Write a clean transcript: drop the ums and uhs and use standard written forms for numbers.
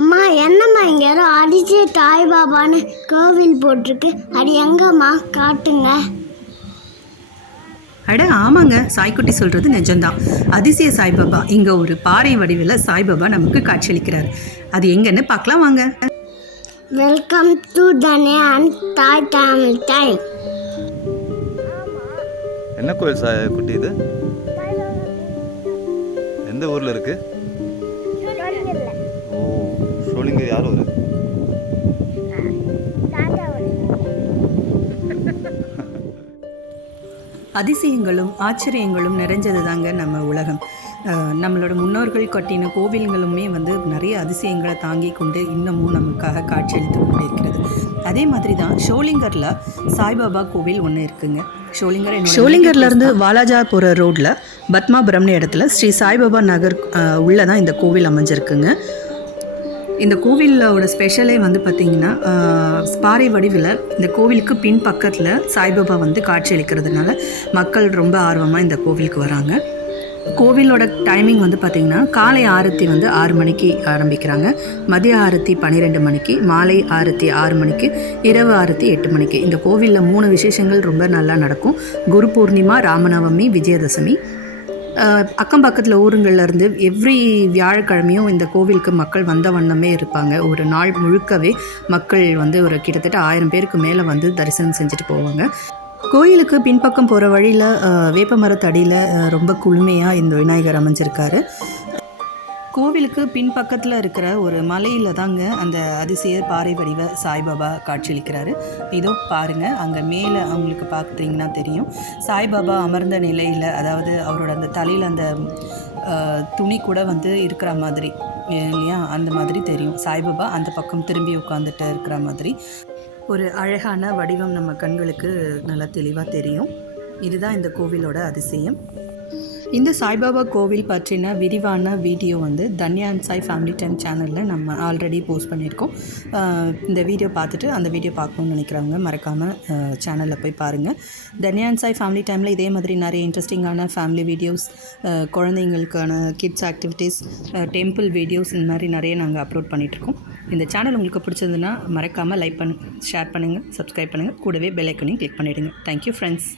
அம்மா என்னம்மா இங்கே யாரோ அடிச்சு சாய்பாபான்னு கோவில் போட்டிருக்கு, அது எங்கம்மா காட்டுங்க. அட ஆமாங்க, சாய்க்குட்டி சொல்கிறது நிஜம்தான். அதிசய சாய்பாபா இங்கே ஒரு பாறை வடிவில் சாய்பாபா நமக்கு காட்சியளிக்கிறார். அது எங்கன்னு பார்க்கலாம் வாங்க. வெல்கம் டு தனியான் தாய் தமிழ் டைம். என்ன கோயில் சாய்க்குட்டி இது? எந்த ஊரில் இருக்கு? ஓ, ஷோலிங்கர் யார் ஊர்? அதிசயங்களும் ஆச்சரியங்களும் நிறைஞ்சது தாங்க நம்ம உலகம். நம்மளோட முன்னோர்கள் கட்டின கோவில்களுமே வந்து நிறைய அதிசயங்களை தாங்கி கொண்டு இன்னமும் நமக்காக காட்சியளித்து கொண்டு இருக்கிறது. அதே மாதிரி தான் ஷோலிங்கரில் சாய்பாபா கோவில் ஒன்று இருக்குங்க. ஷோலிங்கர்லேருந்து வாலாஜா போகிற ரோட்டில் பத்மாபுரம்னு இடத்துல ஸ்ரீ சாய்பாபா நகர் உள்ளே தான் இந்த கோவில் அமைஞ்சிருக்குங்க. இந்த கோவிலோட ஸ்பெஷலே வந்து பார்த்திங்கன்னா பாறை வடிவில் இந்த கோவிலுக்கு பின் பக்கத்தில் சாய்பாபா வந்து காட்சியளிக்கிறதுனால மக்கள் ரொம்ப ஆர்வமாக இந்த கோவிலுக்கு வராங்க. கோவிலோட டைமிங் வந்து பார்த்திங்கன்னா காலை ஆரத்தி வந்து 6 மணிக்கு ஆரம்பிக்கிறாங்க, மதிய ஆரத்தி 12 மணிக்கு, மாலை ஆரத்தி 6 மணிக்கு, இரவு ஆரத்தி 8 மணிக்கு. இந்த கோவிலில் 3 விசேஷங்கள் ரொம்ப நல்லா நடக்கும். குரு பூர்ணிமா, ராமநவமி, விஜயதசமி. அக்கம் பக்கத்தில் ஊருங்கள்லேருந்து எவ்ரி வியாழக்கிழமையும் இந்த கோவிலுக்கு மக்கள் வந்த வண்ணமே இருப்பாங்க. ஒரு நாள் முழுக்கவே மக்கள் வந்து ஒரு கிட்டத்தட்ட 1000 பேருக்கு மேலே வந்து தரிசனம் செஞ்சுட்டு போவாங்க. கோயிலுக்கு பின்பக்கம் போகிற வழியில் வேப்ப மரத்தடியில் ரொம்ப குளுமையாக இந்த விநாயகர் அமைஞ்சிருக்காரு. கோவிலுக்கு பின்பக்கத்தில் இருக்கிற ஒரு மலையில் தாங்க அந்த அதிசய பாறை வடிவ சாய்பாபா காட்சியளிக்கிறாரு. இதோ பாருங்கள், அங்கே மேலே அவங்களுக்கு பார்க்குறீங்கன்னா தெரியும் சாய்பாபா அமர்ந்த நிலையில், அதாவது அவரோட அந்த தலையில் அந்த துணி கூட வந்து இருக்கிற மாதிரி இல்லையா, அந்த மாதிரி தெரியும். சாய்பாபா அந்த பக்கம் திரும்பி உட்காந்துட்டு இருக்கிற மாதிரி ஒரு அழகான வடிவம் நம்ம கண்களுக்கு நல்லா தெளிவாக தெரியும். இதுதான் இந்த கோவிலோட அதிசயம். இந்த சாய்பாபா கோவில் பற்றின விரிவான வீடியோ வந்து தன்யான் சாய் ஃபேமிலி டைம் சேனலில் நம்ம ஆல்ரெடி போஸ்ட் பண்ணியிருக்கோம். இந்த வீடியோ பார்த்துட்டு அந்த வீடியோ பார்க்கணுன்னு நினைக்கிறவங்க மறக்காமல் சேனலில் போய் பாருங்கள். தன்யான் சாய் ஃபேமிலி டைமில் இதே மாதிரி நிறைய இன்ட்ரெஸ்டிங்கான ஃபேமிலி வீடியோஸ், குழந்தைங்களுக்கான கிட்ஸ் ஆக்டிவிட்டீஸ், டெம்பிள் வீடியோஸ், இந்த மாதிரி நிறைய நாங்கள் அப்லோட் பண்ணிகிட்ருக்கோம். இந்த சேனல் உங்களுக்கு பிடிச்சதுன்னா மறக்காமல் லைக் ஷேர் பண்ணுங்கள், சப்ஸ்கிரைப் பண்ணுங்கள், கூடவே பெல் ஐக்கனையும் கிளிக் பண்ணிவிடுங்க. Thank you friends.